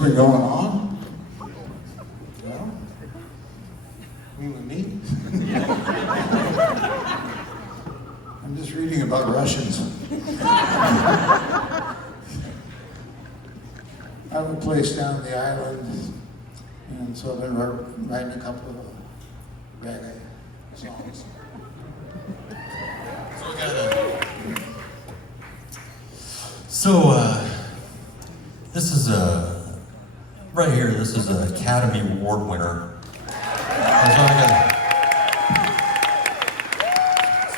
been going on? Well, you and me. I'm just reading about Russians. I have a place down on the island, and so I've been writing a couple of reggae songs. This is right here. This is an Academy Award winner. So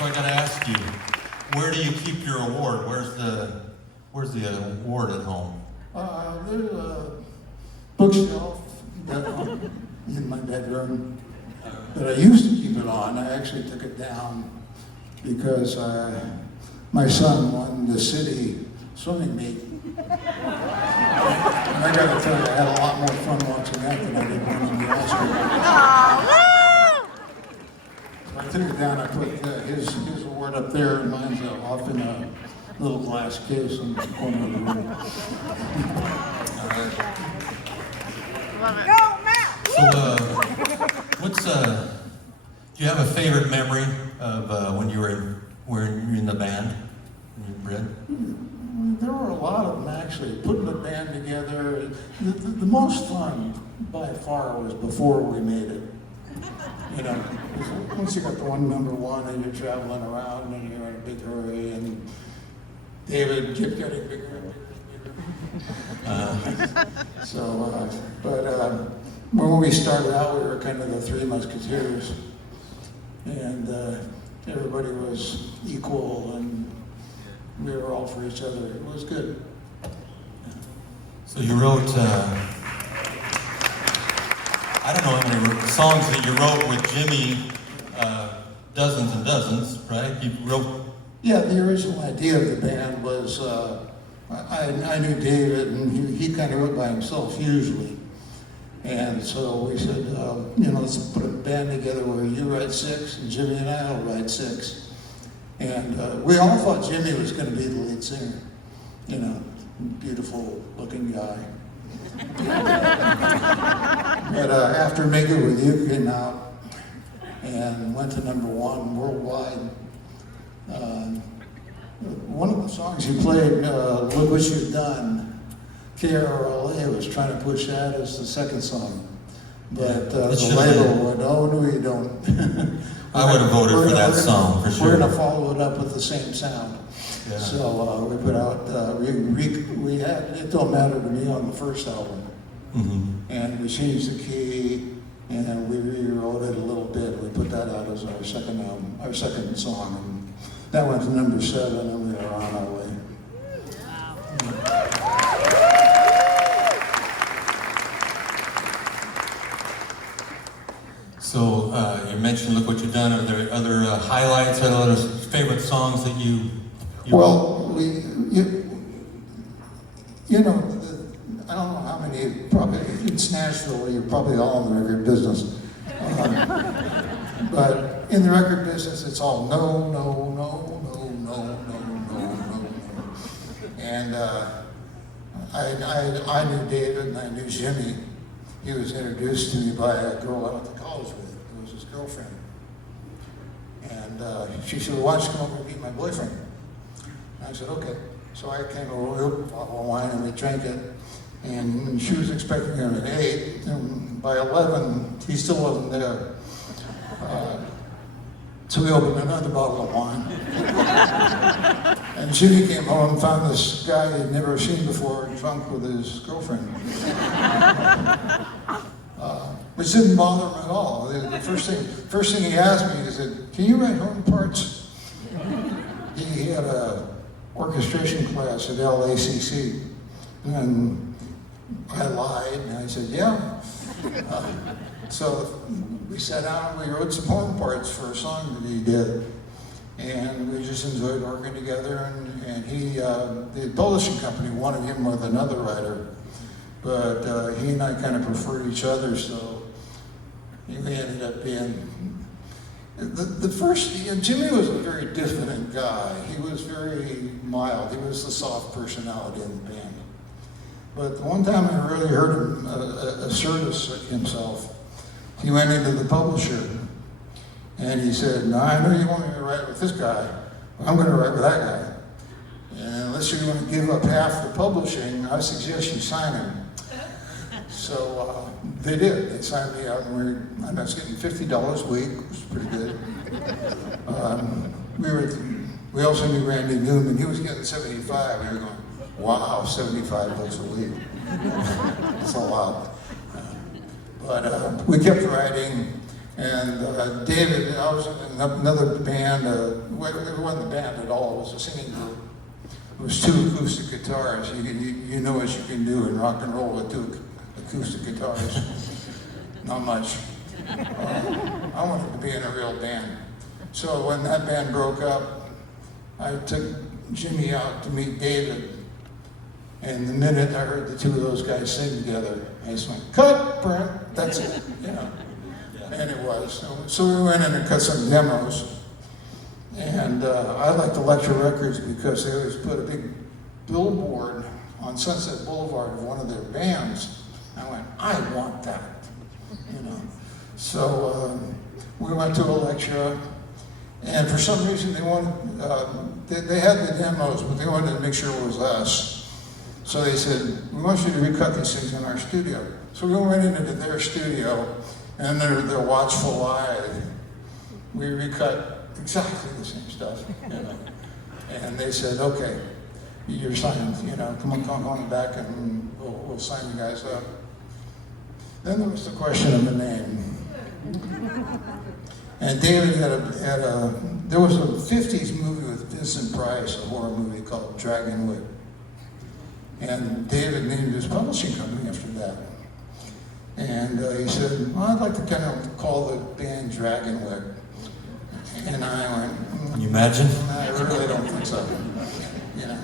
I got to ask you, where do you keep your award? Where's the award at home? There's a bookshelf in my bedroom that I used to keep it on. I actually took it down because my son won the city swimming meet. And I gotta tell you, I had a lot more fun watching that than I did winning the Oscar. So I took it down, I put his award up there, and mine's off in a little glass case in the corner of the room. Love it. Go, Matt! So, do you have a favorite memory of when you were in the band? When you read? There were a lot of them, actually. Putting the band together, the most fun by far was before we made it. You know, once you got the one number one and you're traveling around and you're in a big hurry, and David kept getting bigger and bigger. But when we started out, we were kind of the Three Musketeers, and everybody was equal, and we were all for each other. It was good. So you wrote, I don't know how many songs that you wrote with Jimmy, dozens and dozens, right? You wrote. Yeah, the original idea of the band was, I knew David, and he kind of wrote by himself usually. And so we said, let's put a band together where you write 6 and Jimmy and I will write 6. And we all thought Jimmy was going to be the lead singer, beautiful looking guy. But after Make It With You came out and went to #1 worldwide, one of the songs you played, Look What You've Done, KRLA was trying to push that as the second song. But the label went, oh, no, you don't. I would have voted for that song, for sure. We're going to follow it up with the same sound. Yeah. So we put out, we had It Don't Matter to Me on the first album. Mm-hmm. And we changed the key, and we rewrote it a little bit. We put that out as our second album, our second song. And that went to #7, and we were on our way. So you mentioned Look What You've Done. Are there other highlights, other favorite songs that you well, I don't know how many, probably, it's Nashville, you're probably all in the record business. But in the record business, it's all no, no, no, no, no, no, no, no, no. And I knew David and I knew Jimmy. He was introduced to me by a girl I went to college with. It was his girlfriend. And she said, well, why don't you come over and meet my boyfriend? And I said, okay. So I came over with a bottle of wine and we drank it. And she was expecting him at 8. And by 11, he still wasn't there. So we opened another bottle of wine. And Jimmy came home and found this guy he'd never seen before, drunk with his girlfriend. Which didn't bother him at all. The first thing he asked me, he said, can you write horn parts? He had a orchestration class at LACC. And I lied, and I said, yeah. So we sat down and we wrote some horn parts for a song that he did. And we just enjoyed working together, and he, the publishing company wanted him with another writer, but he and I kind of preferred each other, so he ended up being, Jimmy was a very diffident guy. He was very mild. He was the soft personality in the band. But the one time I really heard him assert himself, he went into the publisher and he said, "Now I know you want me to write with this guy, but I'm going to write with that guy. And unless you're going to give up half the publishing, I suggest you sign him." So they did. They signed me out, and I was getting $50 a week, which was pretty good. We also knew Randy Newman. He was getting 75. We were going, wow, $75 a week. That's a lot. But we kept writing, and David, I was in another band. It wasn't a band at all. It was a singing group. It was 2 acoustic guitars. You know what you can do in rock and roll with 2 acoustic guitars. Not much. I wanted to be in a real band. So when that band broke up, I took Jimmy out to meet David. And the minute I heard the 2 of those guys sing together, I just went, "Cut, Brent, that's it," you know. And it was. So we went in and cut some demos. And I liked Electra Records because they always put a big billboard on Sunset Boulevard of one of their bands. I went, I want that, you know. So we went to Electra, and for some reason they wanted, they had the demos, but they wanted to make sure it was us. So they said, "We want you to recut these things in our studio." So we went into their studio, and their watchful eye, we recut exactly the same stuff, you know. And they said, "Okay, you're signed, you know, come on back and we'll sign you guys up." Then there was the question of the name. And David there was a 50s movie with Vincent Price, a horror movie called Dragonwood. And David named his publishing company after that. And he said, "Well, I'd like to kind of call the band Dragonwood." And I went, Can you imagine? I really don't think so. You know.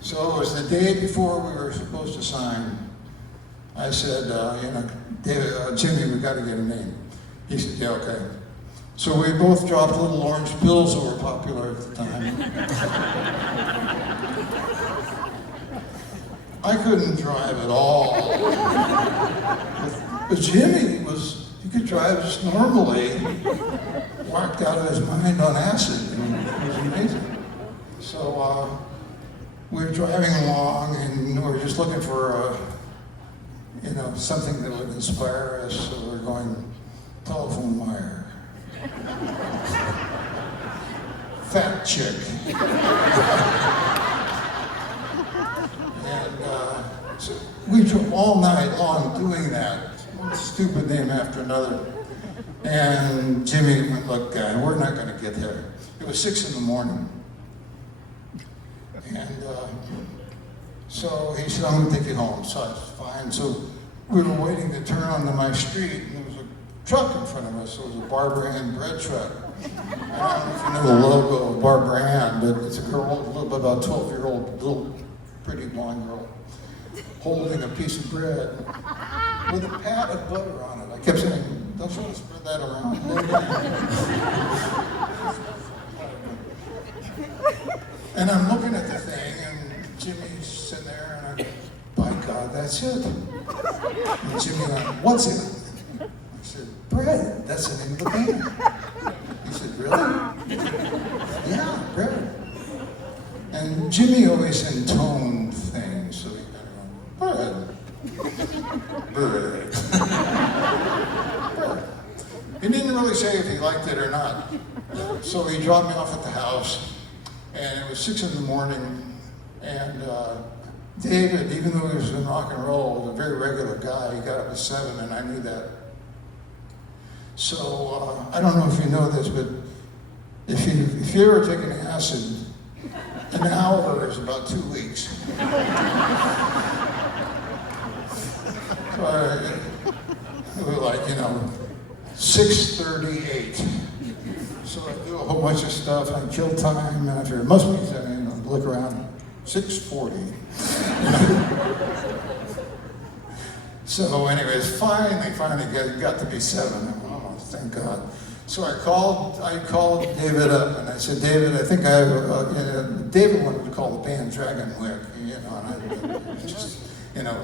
So it was the day before we were supposed to sign. I said, you know, David, Jimmy, we got to get a name. He said, "Yeah, okay." So we both dropped little orange pills that were popular at the time. I couldn't drive at all. But Jimmy he could drive just normally, whacked out of his mind on acid. It was amazing. So we were driving along, and we were just looking for you know, something that would inspire us. So we're going, telephone wire, fat chick. And so we drove all night long doing that, one stupid name after another. And Jimmy went, "Look, we're not going to get there." It was 6 in the morning. And so he said, "I'm going to take you home." So I was fine. So we were waiting to turn onto my street, and there was a truck in front of us. It was a Barbara Ann bread truck. I don't know if you know the logo of Barbara Ann, but it's a girl, about 12-year-old, little pretty blonde girl, holding a piece of bread with a pat of butter on it. I kept saying, "Don't you want to spread that around?" And I'm looking at the thing, and Jimmy's sitting there, and I go, "By God, that's it." And Jimmy went, "What's it?" I said, "Bread. That's the name of the band." He said, "Really?" "Yeah, bread." And Jimmy always intoned things, so he kind of went, "Bread. Bread." Bread. He didn't really say if he liked it or not. So he dropped me off at the house, and it was 6 in the morning, and David, even though he was in rock and roll, was a very regular guy. He got up at 7, and I knew that. So I don't know if you know this, but if you ever take an acid, an hour is about 2 weeks. So it was like, 6:38. So I do a whole bunch of stuff, I kill time, and I figure, it must be, look around, 6:40. So anyways, finally got to be 7. Oh, thank God. So I called David up, and I said, "David, I think I have David wanted to call the band Dragonwick, and You know,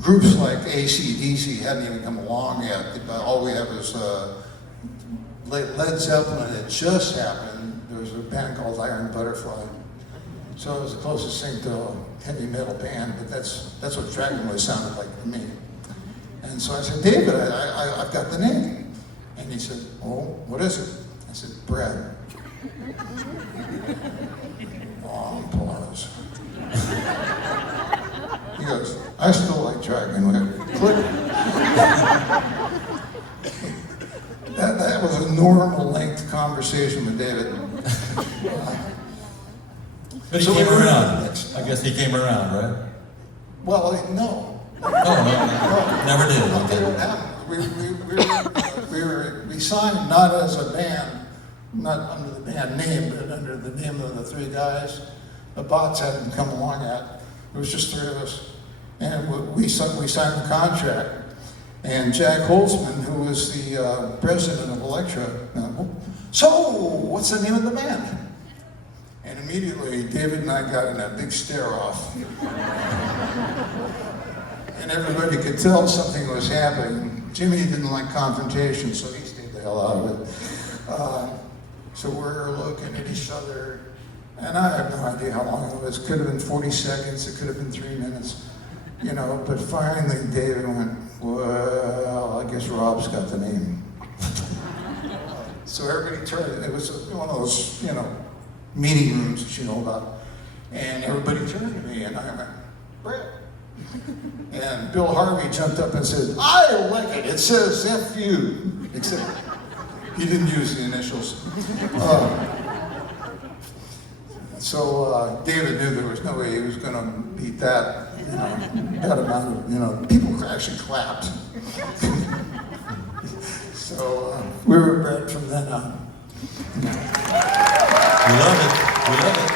groups like AC/DC hadn't even come along yet. All we have is Led Zeppelin had just happened. There was a band called Iron Butterfly. So it was the closest thing to a heavy metal band, but that's what Dragon Boy sounded like to me. And so I said, David, I've got the name. And he said, oh, what is it? I said, Brad. Long pause. He goes, I still like Dragon Boy. Click. That was a normal length conversation with David. But he So came we were- around. I guess he came around, right? Well, no. Oh, no, never did. No, they don't have it. We signed not as a band, not under the band name, but under the name of the three guys. The bots hadn't come along yet. It was just three of us. And we signed the contract. And Jack Holtzman, who was the president of Elektra, so what's the name of the band? And immediately, David and I got in a big stare-off. And everybody could tell something was happening. Jimmy didn't like confrontation, so he stayed the hell out of it. So we're looking at each other, and I have no idea how long it was. Could have been 40 seconds, it could have been 3 minutes, you know, but finally David went, well, I guess Rob's got the name. So everybody turned, it was one of those, you know, meeting rooms that you know about. And everybody turned to me and I went, Brett. And Bill Harvey jumped up and said, I like it. It says F-U. Except he didn't use the initials. So David knew there was no way he was going to beat that, you know, that amount of, you know, people actually clapped. So we were bred from then on. We love it. We love it.